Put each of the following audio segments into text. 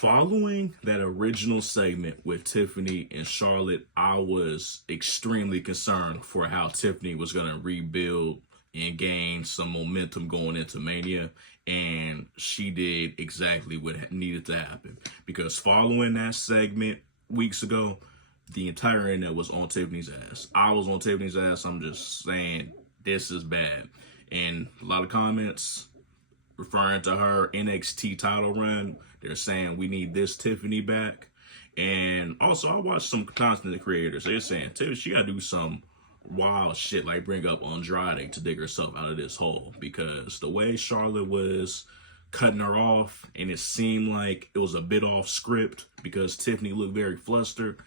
Following that original segment with Tiffany and Charlotte, I was extremely concerned for how Tiffany was going to rebuild and gain some momentum going into Mania. And she did exactly what needed to happen. Because following that segment weeks ago, the entire internet was on Tiffany's ass. I was on Tiffany's ass. I'm just saying, this is bad. And a lot of comments referring to her NXT title run. They're saying we need this Tiffany back. And also, I watched some content creators. They're saying, Tiffany, she got to do some wild shit like bring up Andrade to dig herself out of this hole. Because the way Charlotte was cutting her off, and it seemed like it was a bit off script because Tiffany looked very flustered,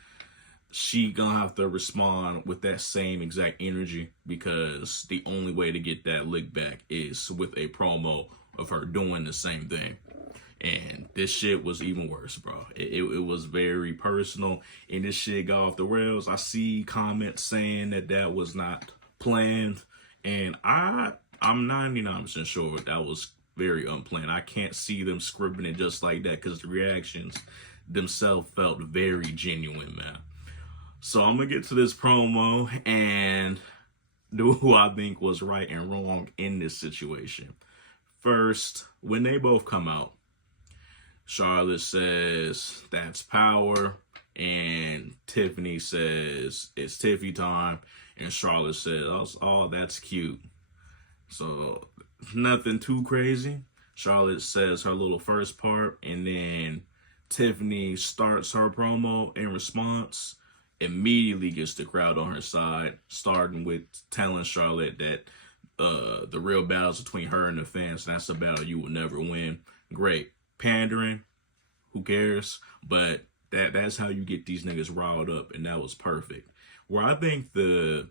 she gonna have to respond with that same exact energy, because the only way to get that lick back is with a promo of her doing the same thing. And this shit was even worse, bro. It was very personal, and this shit got off the rails. I see comments saying that was not planned, and I'm 99% sure that was very unplanned. I can't see them scripting it just like that, because the reactions themselves felt very genuine, man. So I'm going to get to this promo and do who I think was right and wrong in this situation. First, when they both come out, Charlotte says, that's power. And Tiffany says, it's Tiffy time. And Charlotte says, oh, that's cute. So nothing too crazy. Charlotte says her little first part, and then Tiffany starts her promo in response. Immediately gets the crowd on her side, starting with telling Charlotte that the real battle's between her and the fans, and that's a battle you will never win. Great. Pandering, who cares? But that's how you get these niggas riled up, and that was perfect. Where I think the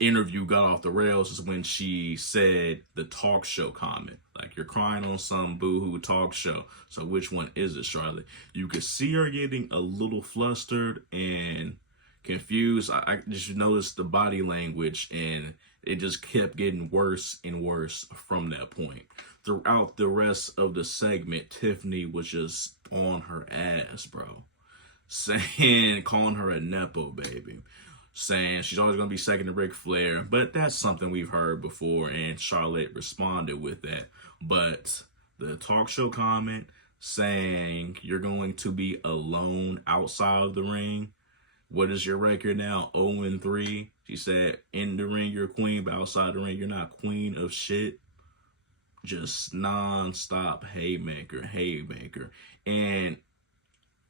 interview got off the rails is when she said the talk show comment. Like, you're crying on some boo-hoo talk show. So which one is it, Charlotte? You could see her getting a little flustered and confused. I just noticed the body language, and it just kept getting worse and worse from that point. Throughout the rest of the segment, Tiffany was just on her ass, bro. Calling her a Nepo baby. Saying she's always going to be second to Ric Flair. But that's something we've heard before, and Charlotte responded with that. But the talk show comment saying you're going to be alone outside of the ring. What is your record now? 0-3. She said, in the ring, you're queen, but outside the ring, you're not queen of shit. Just non-stop haymaker. And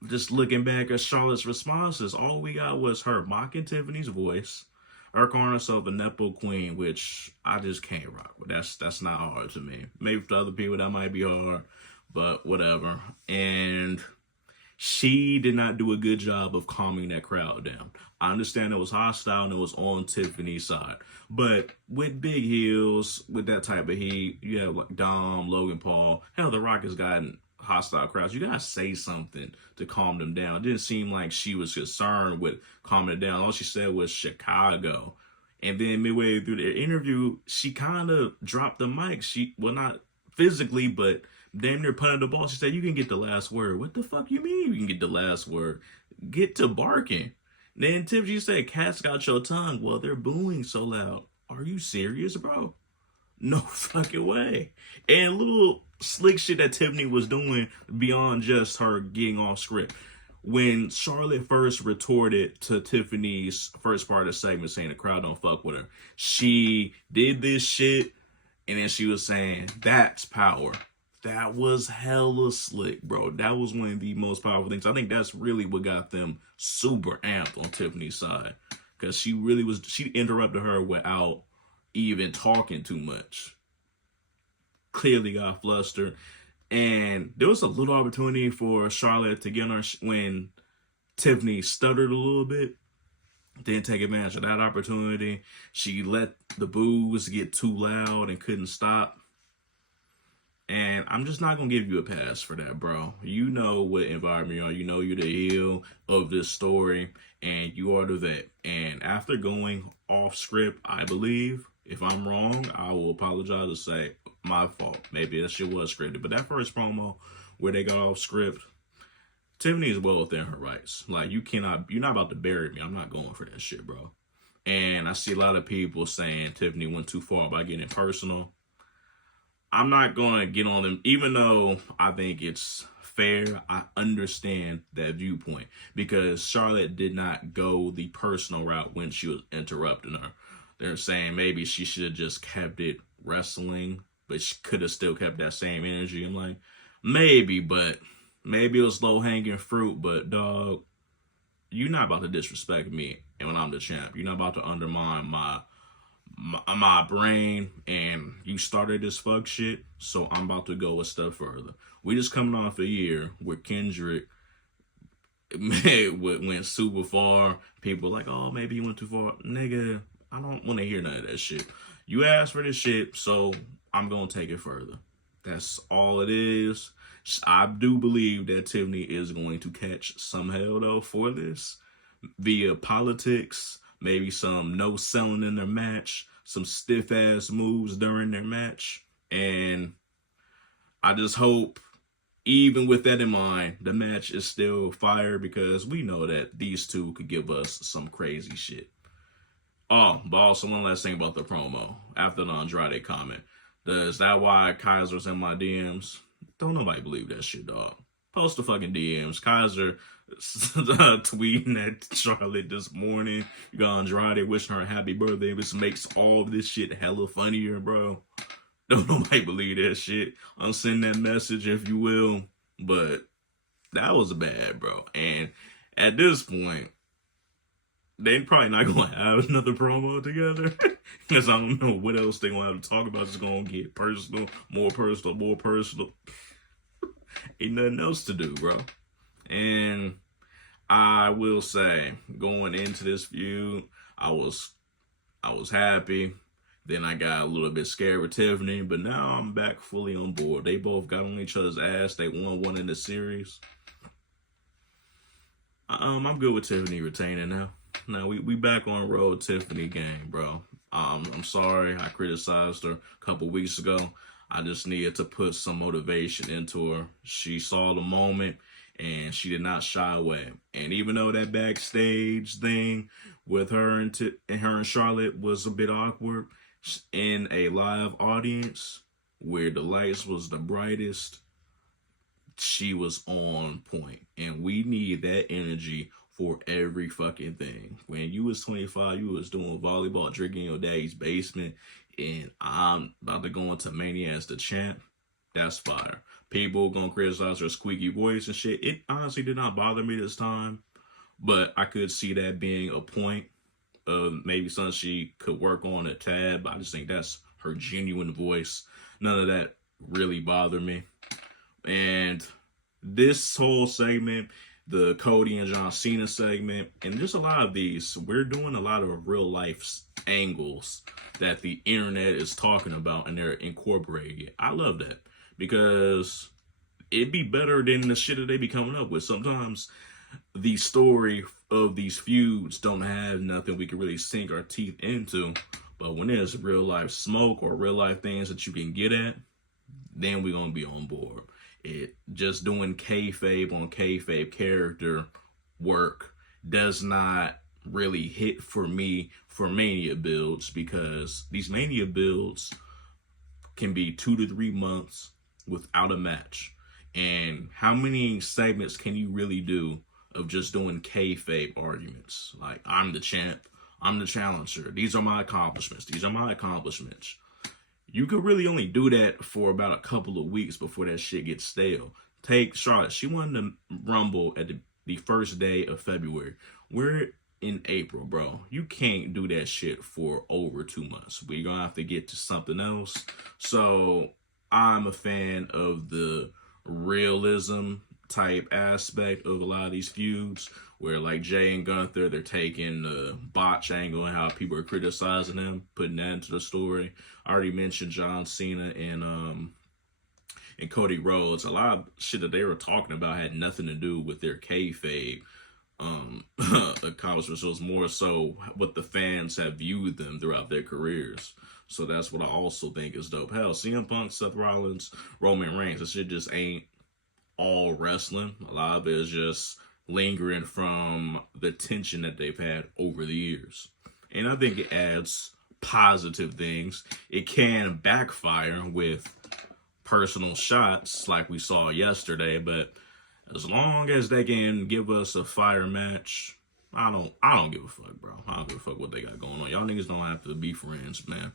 just looking back at Charlotte's responses, all we got was her mocking Tiffany's voice, her calling herself a Nepo queen, which I just can't rock with. That's not hard to me. Maybe for other people that might be hard, but whatever. And she did not do a good job of calming that crowd down. I understand it was hostile and it was on Tiffany's side. But with big heels, with that type of heat, you have like Dom, Logan Paul, hell, The Rock has gotten hostile crowds. You gotta say something to calm them down. It didn't seem like she was concerned with calming it down. All she said was Chicago. And then midway through the interview, she kind of dropped the mic. Well, not physically, but damn near punted the ball. She said, you can get the last word. What the fuck you mean you can get the last word? Get to barking. Then Tiffany said, cats got your tongue. Well, they're booing so loud. Are you serious, bro? No fucking way. And little slick shit that Tiffany was doing beyond just her getting off script. When Charlotte first retorted to Tiffany's first part of the segment saying the crowd don't fuck with her, she did this shit, and then she was saying, that's power. That was hella slick, bro. That was one of the most powerful things. I think that's really what got them super amped on Tiffany's side. Because she interrupted her without even talking too much. Clearly got flustered. And there was a little opportunity for Charlotte to get on her when Tiffany stuttered a little bit. Didn't take advantage of that opportunity. She let the boos get too loud and couldn't stop. And I'm just not going to give you a pass for that, bro. You know what environment you are. You know you're the heel of this story, and you are the vet. And after going off script, I believe, if I'm wrong, I will apologize and say, my fault. Maybe that shit was scripted. But that first promo where they got off script, Tiffany is well within her rights. Like, you're not about to bury me. I'm not going for that shit, bro. And I see a lot of people saying Tiffany went too far by getting personal. I'm not going to get on them, even though I think it's fair. I understand that viewpoint because Charlotte did not go the personal route when she was interrupting her. They're saying maybe she should have just kept it wrestling, but she could have still kept that same energy. I'm like, maybe it was low hanging fruit, but dog, you're not about to disrespect me and when I'm the champ. You're not about to undermine my brain, and you started this fuck shit, so I'm about to go a step further. We just coming off a year where Kendrick went super far. People like, oh, maybe he went too far. Nigga, I don't want to hear none of that shit. You asked for this shit, so I'm going to take it further. That's all it is. I do believe that Tiffany is going to catch some hell, though, for this. Via politics, maybe some no selling in their match, some stiff-ass moves during their match. And I just hope, even with that in mind, the match is still fire because we know that these two could give us some crazy shit. Oh, but also one last thing about the promo. After the Andrade comment. Is that why Kaiser's in my DMs? Don't nobody believe that shit, dog. Post the fucking DMs. Kaiser tweeting at Charlotte this morning. You got Andrade wishing her a happy birthday, which makes all of this shit hella funnier, bro. Don't nobody believe that shit. I'll send that message if you will. But that was bad, bro. And at this point, they probably not going to have another promo together. Because I don't know what else they going to have to talk about. It's going to get personal, more personal, more personal. Ain't nothing else to do, bro. And I will say, going into this feud, I was happy. Then I got a little bit scared with Tiffany, but now I'm back fully on board. They both got on each other's ass. They won one in the series. I'm good with Tiffany retaining now. Now we back on road Tiffany game, bro. I'm sorry I criticized her a couple weeks ago. I just needed to put some motivation into her. She saw the moment and she did not shy away. And even though that backstage thing with her and Charlotte was a bit awkward, in a live audience where the lights was the brightest, she was on point. And we need that energy for every fucking thing. When you was 25, you was doing volleyball, drinking your daddy's basement, and I'm about to go into Mania as the champ. That's fire. People gonna criticize her squeaky voice and shit. It honestly did not bother me this time, but I could see that being a point of maybe something she could work on a tad, but I just think that's her genuine voice. None of that really bothered me. And this whole segment, the Cody and John Cena segment, and just a lot of these, we're doing a lot of real life angles that the internet is talking about and they're incorporating it. I love that because it'd be better than the shit that they be coming up with. Sometimes the story of these feuds don't have nothing we can really sink our teeth into, but when there's real life smoke or real life things that you can get at, then we're gonna be on board. It just doing kayfabe on kayfabe character work does not really hit for me for Mania builds, because these Mania builds can be 2 to 3 months without a match. And how many segments can you really do of just doing kayfabe arguments? Like, I'm the champ, I'm the challenger, these are my accomplishments, these are my accomplishments. You could really only do that for about a couple of weeks before that shit gets stale. Take Charlotte. She won the Rumble at the first day of February. We're in April, bro. You can't do that shit for over 2 months. We're going to have to get to something else. So I'm a fan of the realism type aspect of a lot of these feuds, where like Jay and Gunther, they're taking the botch angle and how people are criticizing them, putting that into the story. I already mentioned John Cena and Cody Rhodes. A lot of shit that they were talking about had nothing to do with their kayfabe accomplishments. It was more so what the fans have viewed them throughout their careers. So that's what I also think is dope. Hell, CM Punk, Seth Rollins, Roman Reigns, this shit just ain't all wrestling. A lot of it is just lingering from the tension that they've had over the years. And I think it adds positive things. It can backfire with personal shots like we saw yesterday, but as long as they can give us a fire match, I don't give a fuck, bro. I don't give a fuck what they got going on. Y'all niggas don't have to be friends, man.